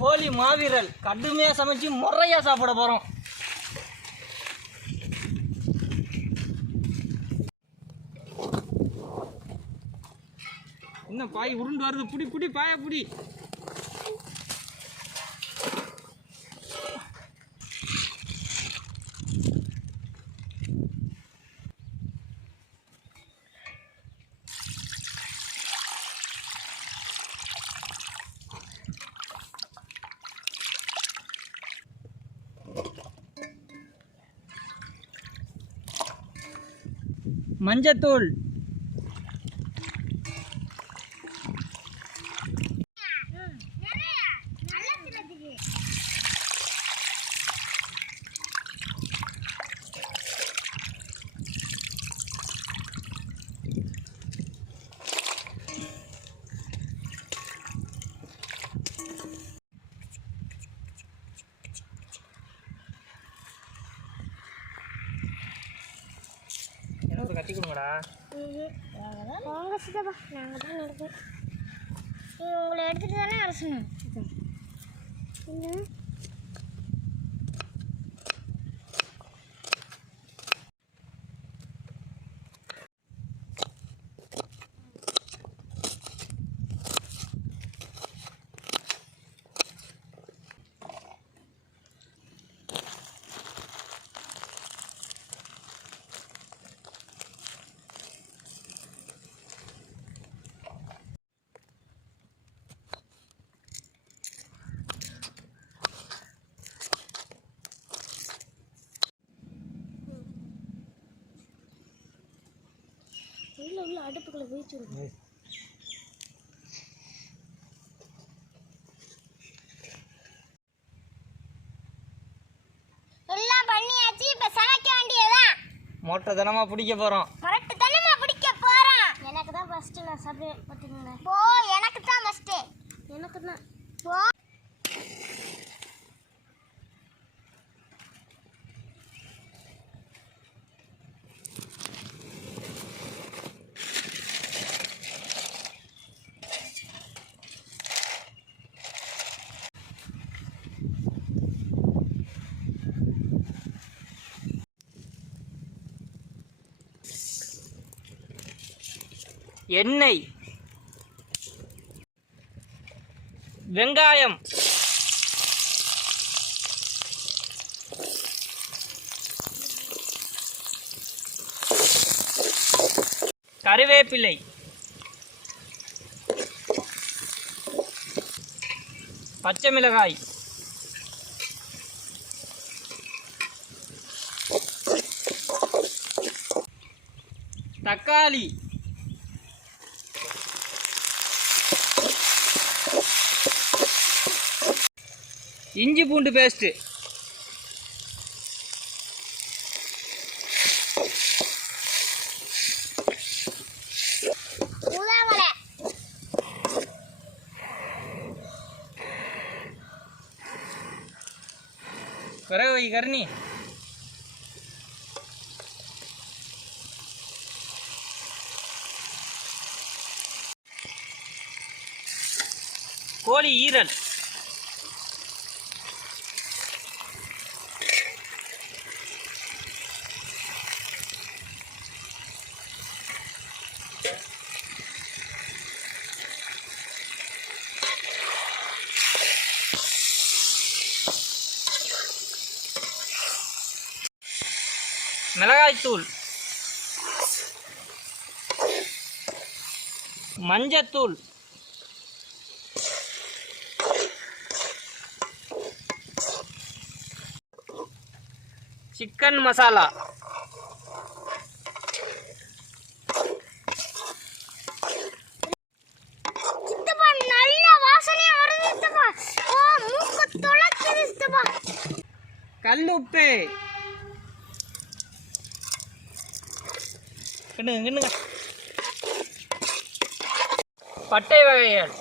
கோழி மாவீரல் கடுமையா சமைச்சு முறையா சாப்பிட போறோம். என்ன பாய் உருண்டு வருது, புடி புடி பாய புடி. மஞ்சத்தூள், கட்டி கொடுங்கடா. வாங்க சித்தப்பா, நாங்கள் தான் நடக்கும். உங்களை எடுத்துகிட்டு தானே அரசணும். உள்ள அடுப்புக்குள்ள வீச்சுடுங்க. எல்லாம் பண்ணியாச்சு, இப்ப சமைக்க வேண்டியதுதான். மொட்டை தனமா பிடிக்க போறோம். மொட்டை தனமா பிடிக்க போறோம். எனக்கு தான் ஃபர்ஸ்ட், நான் சாப்பிட பாத்துக்கங்க. போ, எனக்கு தான் ஃபர்ஸ்ட். எனக்கு தான். போ. எண்ணெய், வெங்காயம், கறிவேப்பிலை, பச்சை மிளகாய், தக்காளி, இஞ்சி பூண்டு பேஸ்ட், பிறகு கருணி, கோழி ஈரல், மிளகாய்த்தூள், மஞ்சத்தூள், சிக்கன் மசாலா, கல்லுப்பு, பட்டை வகைகள்,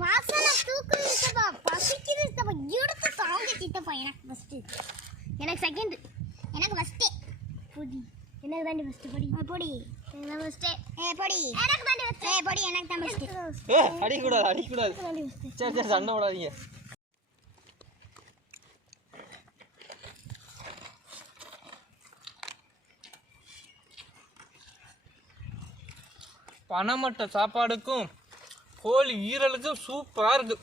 வாசனை தூக்கு சித்தப்பா பசிக்குது சித்தப்பா எடுத்து தாங்க சித்தப்பா எனக்கு ஃபர்ஸ்ட் எனக்கு செகண்ட் எனக்கு ஃபர்ஸ்ட் பொடி எனக்கு தாண்டி ஃபர்ஸ்ட் பொடி பொடி எனக்கு ஃபர்ஸ்ட் பொடி எனக்கு தாண்டி ஃபர்ஸ்ட் பொடி எனக்கு தான் ஃபர்ஸ்ட் அடிக்க கூடாது சரி சண்டை போடாதீங்க. பனைமட்டை சாப்பாடுக்கும் கோழி ஈரலுக்கும் சூப்பராக இருக்கு.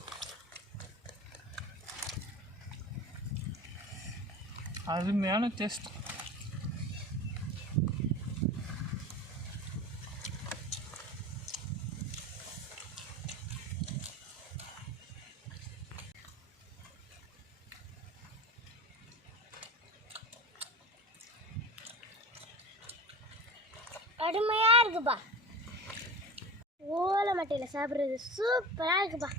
அருமையான டேஸ்ட். அருமையா இருக்குப்பா. ஓலை மட்டையில் சாப்பிட்றது சூப்பராக இருக்குப்பா.